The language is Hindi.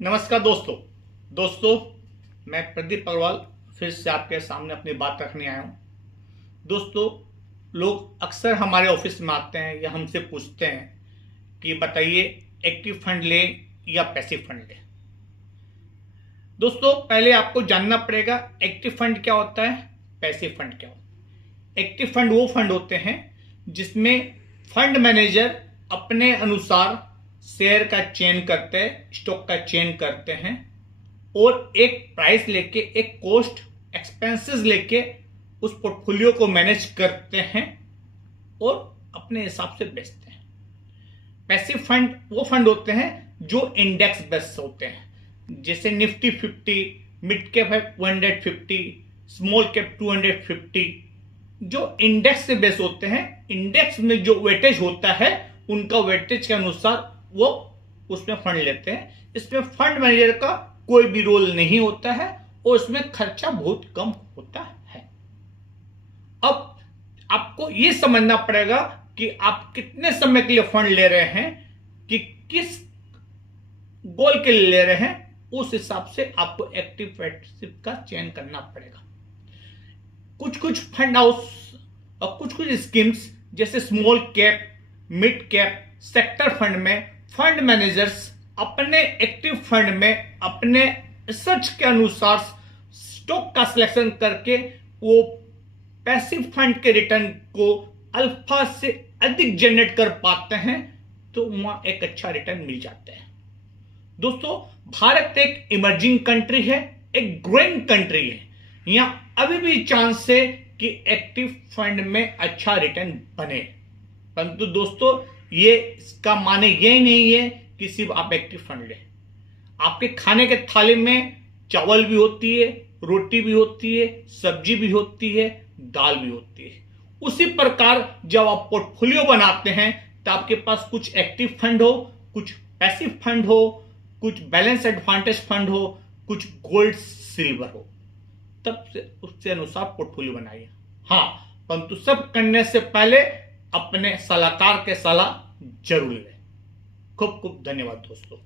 नमस्कार दोस्तों मैं प्रदीप अग्रवाल फिर से आपके सामने अपनी बात रखने आया हूँ। दोस्तों, लोग अक्सर हमारे ऑफिस में आते हैं या हमसे पूछते हैं कि बताइए एक्टिव फंड ले या पैसिव फंड ले। दोस्तों, पहले आपको जानना पड़ेगा एक्टिव फंड क्या होता है, पैसिव फंड क्या होता है। एक्टिव फंड वो फंड होते हैं जिसमें फंड मैनेजर अपने अनुसार शेयर का चयन करते हैं, स्टॉक का चयन करते हैं और एक प्राइस लेके, एक कॉस्ट एक्सपेंसेस लेके उस पोर्टफोलियो को मैनेज करते हैं और अपने हिसाब से बेचते हैं। पैसिव फंड वो फंड होते हैं जो इंडेक्स बेस्ड होते हैं, जैसे Nifty 50, mid cap 150, small cap 250, जो इंडेक्स से बेस होते हैं। इंडेक्स में जो वेटेज होता है उनका वेटेज के अनुसार वो उसमें फंड लेते हैं। इसमें फंड मैनेजर का कोई भी रोल नहीं होता है और इसमें खर्चा बहुत कम होता है। अब आपको ये समझना पड़ेगा कि आप कितने समय के लिए फंड ले रहे हैं, कि किस गोल के लिए ले रहे हैं, उस हिसाब से आपको एक्टिव पैसिव का चयन करना पड़ेगा। कुछ फंड हाउस और कुछ स्कीम्स जैसे small cap, mid cap, sector fund में फंड मैनेजर्स अपने एक्टिव फंड में अपने रिसर्च के अनुसार स्टॉक का सिलेक्शन करके वो पैसिव फंड के रिटर्न को अल्फा से अधिक जनरेट कर पाते हैं, तो वहां एक अच्छा रिटर्न मिल जाता है। दोस्तों, भारत एक इमर्जिंग कंट्री है, एक ग्रोइंग कंट्री है। यहां अभी भी चांस है कि एक्टिव फंड में अच्छा रिटर्न बने, परंतु दोस्तों ये इसका माने यही नहीं है कि सिर्फ आप एक्टिव फंड लें। आपके खाने के थाली में चावल भी होती है, रोटी भी होती है, सब्जी भी होती है, दाल भी होती है। उसी प्रकार जब आप पोर्टफोलियो बनाते हैं तो आपके पास कुछ एक्टिव फंड हो, कुछ पैसिव फंड हो, कुछ बैलेंस एडवांटेज फंड हो, कुछ गोल्ड सिल्वर हो, तब से उसके अनुसार पोर्टफोलियो बनाइए। हाँ, परंतु सब करने से पहले अपने सलाहकार के सलाह जरूर लें। खूब खूब धन्यवाद दोस्तों।